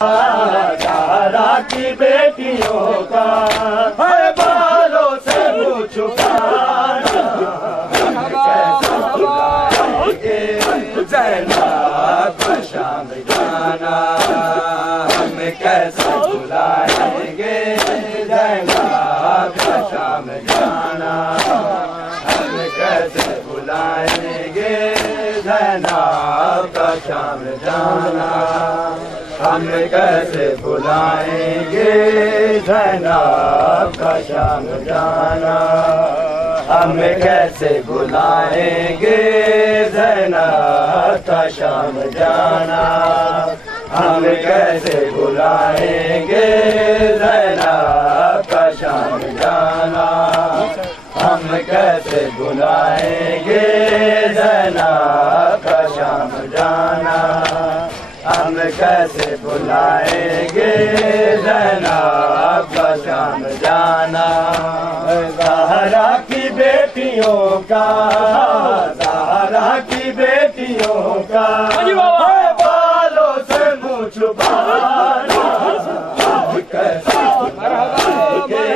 زہرا کی بیٹیوں کا ہے بالوں سے منہ چھپانا، کیسے بلائیں گے زینب کا شام جانا، ہم کیسے بلائیں گے زینب کا شام جانا، ہم کیسے بلائیں گے زینب کا شام جانا، ہم کیسے بلائیں گے زینب کا شام جانا، ہم کیسے بلائیں گے زینب کا شام جانا، ہم کیسے بلائیں گے زینب کا شام جانا، ہم کیسے بلائیں گے زینب کا شام جانا، ہم کیسے بلائیں گے زینب کا شام جانا، زہرا کی بیٹیوں کا، زہرا کی بیٹیوں کا بالوں سے منہ چھپانا، ہم کیسے بلائیں گے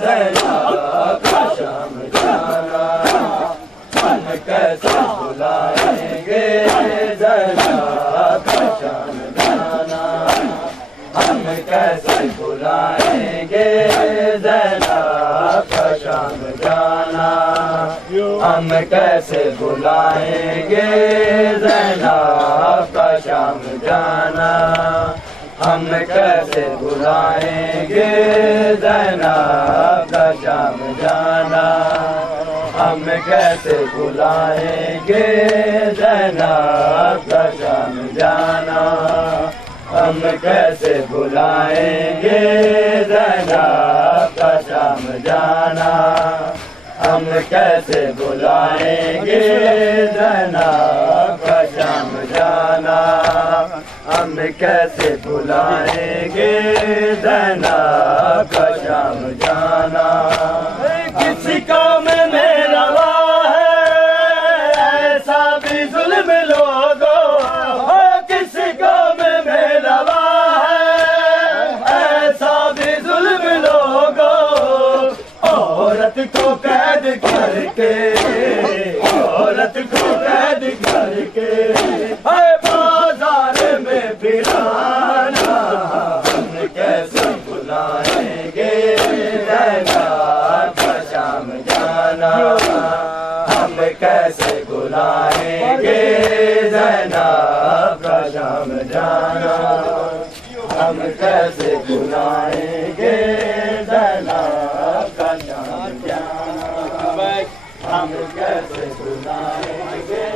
زینب کا شام جانا، ہم کیسے بلائیں گے زینب کا شام جانا، ہم کیسے بلائیں گے زینب کا شام جانا، ہم کیسے بلائیں گے زینب کا شام جانا، ہم کیسے بلائیں گے زینب کا شام جانا، ہم کیسے بلائیں گے زینب کا شام جانا، ہم کیسے بلائیں گے زینب کا شام جانا، ہم کیسے بلائیں گے زینب کا شام جانا، ہم کیسے بلائیں گے زینب کا شام جانا، کسی کام میں روا ہے ایسا بھی ظلم لوگو، کسی کام میں روا ہے ایسا بھی ظلم لوگو، عورت کو قید کر کے، عورت کو قید کر کے بازار میں پھرانا، ہم کیسے بلائیں گے زینب کا شام جانا، ہم کیسے بلائیں گے زینب کا شام جانا، ہم کیسے بلائیں گے زینب کا شام جانا، ہم کیسے بلائیں گے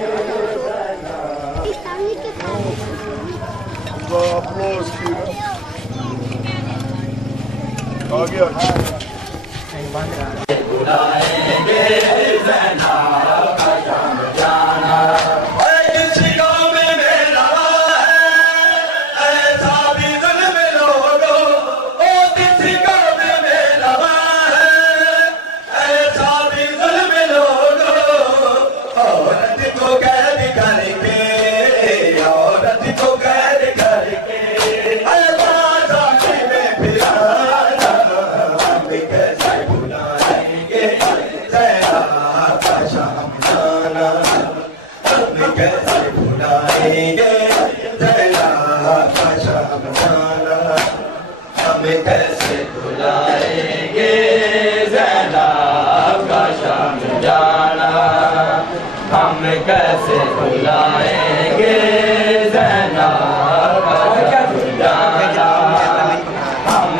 اپلوز کیا آگے بلائیں گے زینب کا شام جانا، کسی قوم میں روا ہے ایسا بھی ظلم لوگو، کسی قوم میں روا ہے ایسا بھی ظلم لوگو، عورت کو قید کر کے، عورت کو قید کر کے بازار میں پھرانا، ہم کیسے بلائیں گے زینب کا شام جانا، ہم کیسے بلائیں گے زینب کا شام جانا، ہم کیسے بلائیں گے زینب کا شام جانا، ہم کیسے بلائیں گے زینب کا شام جانا، ہم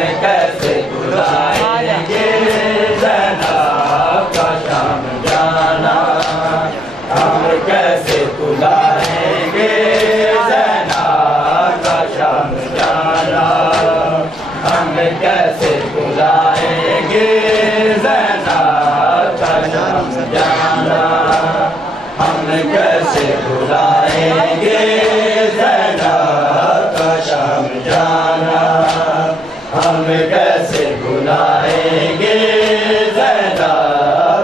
کیسے بلائیں گے زینب کا شام جانا، ہم کیسے بلائیں گے زینب کا شام جانا، ہم کیسے بلائیں گے زینب کا شام جانا، ہم کیسے بلائیں گے زینب کا شام جانا، ہم کیسے بلائیں گے زینب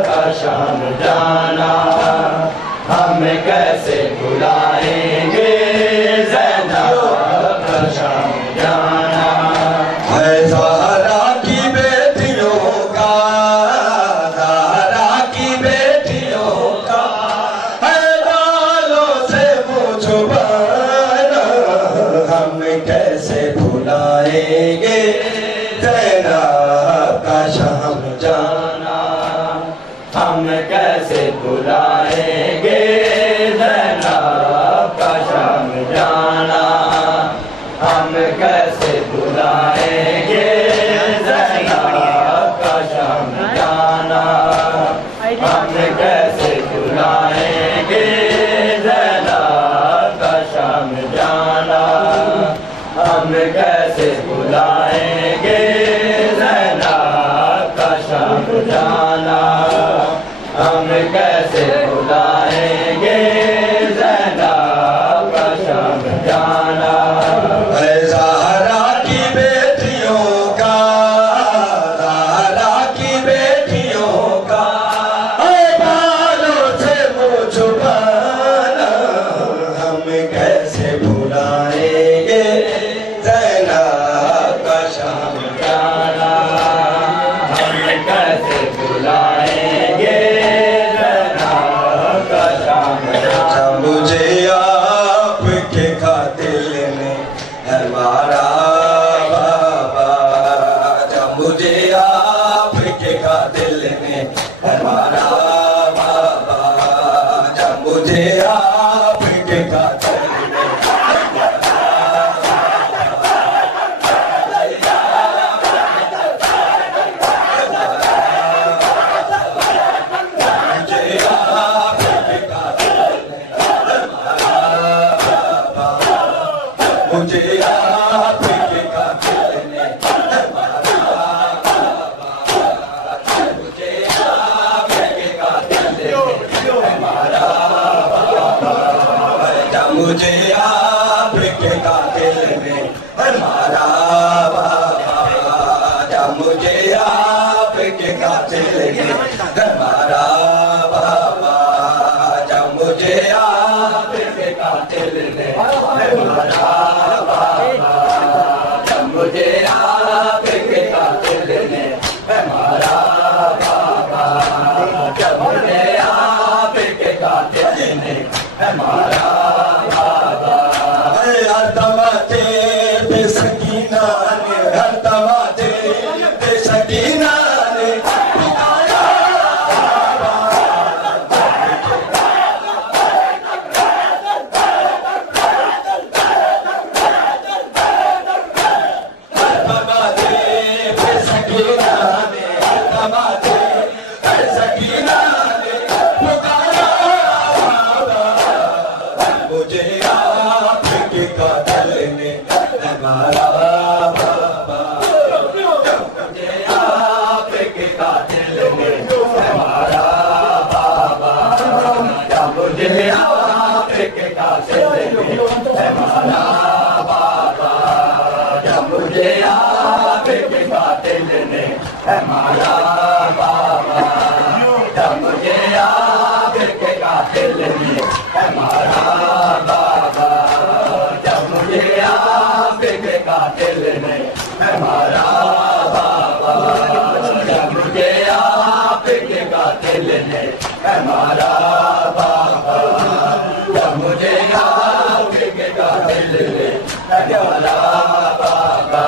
کا شام جانا، ہم کیسے بلائیں گے زینب کا شام جانا۔ کیسے بھلائیں گے زینب کا شام جانا ہم کیسے بھلائیں گے زینب کا شام جانا ہم کیسے بھلائیں گے زینب کا شام جانا ہم کیسے بھلائیں گے زینب کا شام جانا ہم کیسے بھلائیں گے زینب کا شام جانا ہم کیسے بھلائیں گے زینب کا شام جانا اے زہرا کی بیٹیوں کا زہرا کی بیٹیوں کا اے بالوں سے منہ چھپانا ہم کیسے بھلائیں گے زینب کا شام جانا ہم کیسے بھلائیں گے زینب کا شام جانا مجھے آپ کے قاتل نے ہمارا بابا جب مجھے آپ کے قاتل نے ہمارا بابا جب مجھے آپ کے قاتل نے مجھے آپ کے قاتل نے مجھے آپ کے قاتل نے ہمارا بابا مجھے آپ کے قاتل نے ہمارا بابا مجھے آپ کے قاتل نے ہمارا بابا مجھے آپ کے قاتل نے ہمارا مجھے آپ کے قاتل نے ہمارا بابا جب مجھے آپ کے قاتل نے ہمارا بابا ہر تماچے بے سکینہ نے ہر تماچے بے سکینہ نے مجھے آپ کے قاتل نے ہمارا بابا مجھے آپ کے قاتل نے ہمارا بابا مجھے آپ کے قاتل نے ہمارا بابا مجھے آپ کے قاتل نے ہمارا بابا مجھے آپ کے قاتل نے ہمارا بابا جب مجھے آپ کے قاتل نے ہمارا بابا جب مجھے آپ کے قاتل نے ہمارا بابا جب مجھے آپ کے قاتل نے ہمارا بابا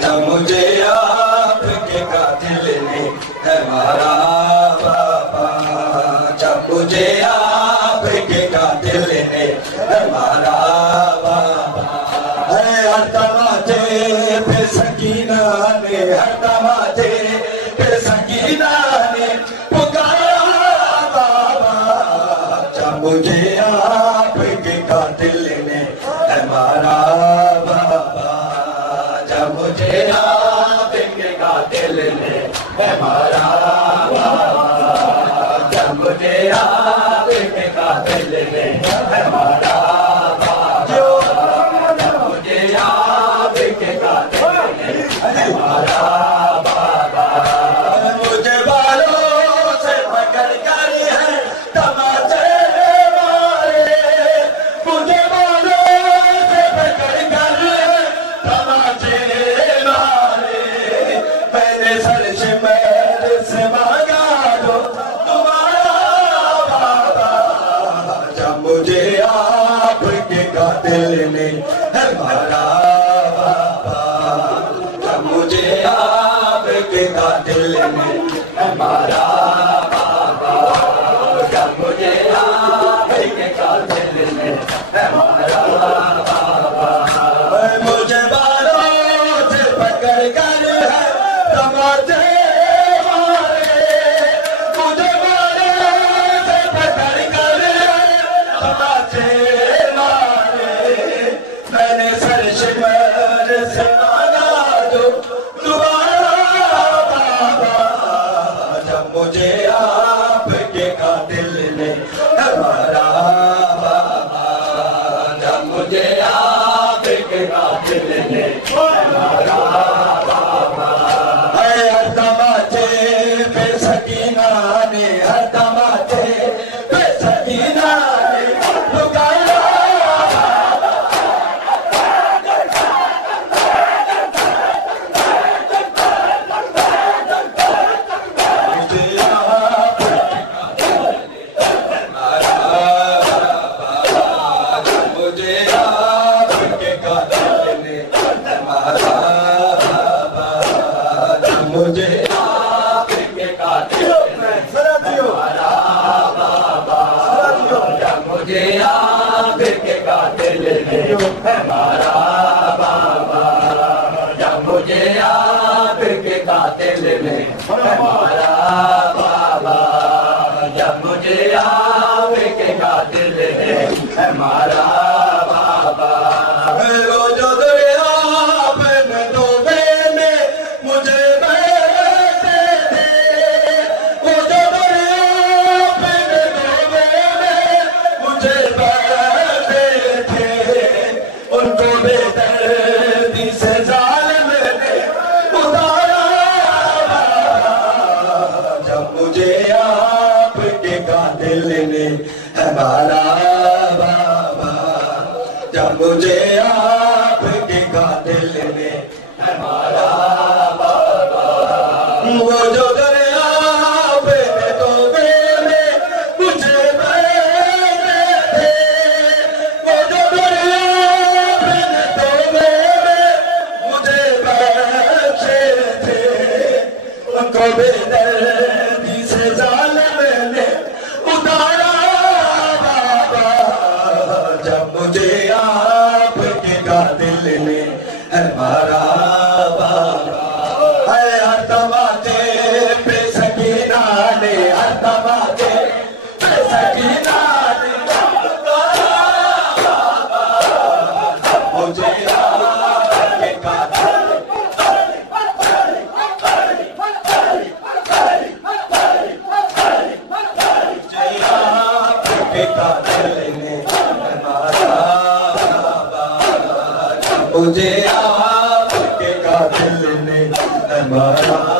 جب مجھے آپ کے قاتل نے ہمارا بابا جب مجھے آپ کے قاتل نے ہمارا بابا ہر تماچے پہ سکینہ نے ہر تماچے پہ سکینہ نے پکارا بابا جب مجھے آپ کے قاتل نے ہمارا بابا جب مجھے آپ کے قاتل نے ہمارا بابا جب مجھے آپ کے قاتل نے ہمارا بابا جب مجھے آپ کے قاتل نے ہمارا بابا مجھے بالوں سے پکڑ کر ہے تماچے مارے مجھے بالوں سے پکڑ کر تماچے مارے میں نے سر سے میرے سے مانگا دو تمہارا بابا جب مجھے آپ کے قاتل نے ہمارا ہمارا بابا جب مجھے آپ کے قاتل نے ہمارا بابا جب مجھے آپ کے قاتل نے ہمارا بابا وہ جو دریا اپنے ڈوبے میں مجھے بہتے تھے وہ جو دریا اپنے ڈوبے میں مجھے بہتے تھے ان کو بے دردی سے ظالم نے اتارا جب مجھے آپ کے قاتل نے ہمارا بابا جب مجھے آپ کے قاتل نے ہمارا بابا وہ جو دریا اپنے ڈوبے میں مجھے بہتے تھے وہ جو دریا اپنے ڈوبے میں مجھے بہتے تھے ان کو بے دردی سے ظالم نے اتارا بابا جب مجھے آپ کے قاتل نے ہمارا بابا ہے ہر تماچے پہ سکینہ نے ہر تماچے پہ سکینہ نے اتارا بابا جب مجھے آپ کے قاتل کے قاتل نے ہمارا بابا مجھے آپ کے قاتل نے ہمارا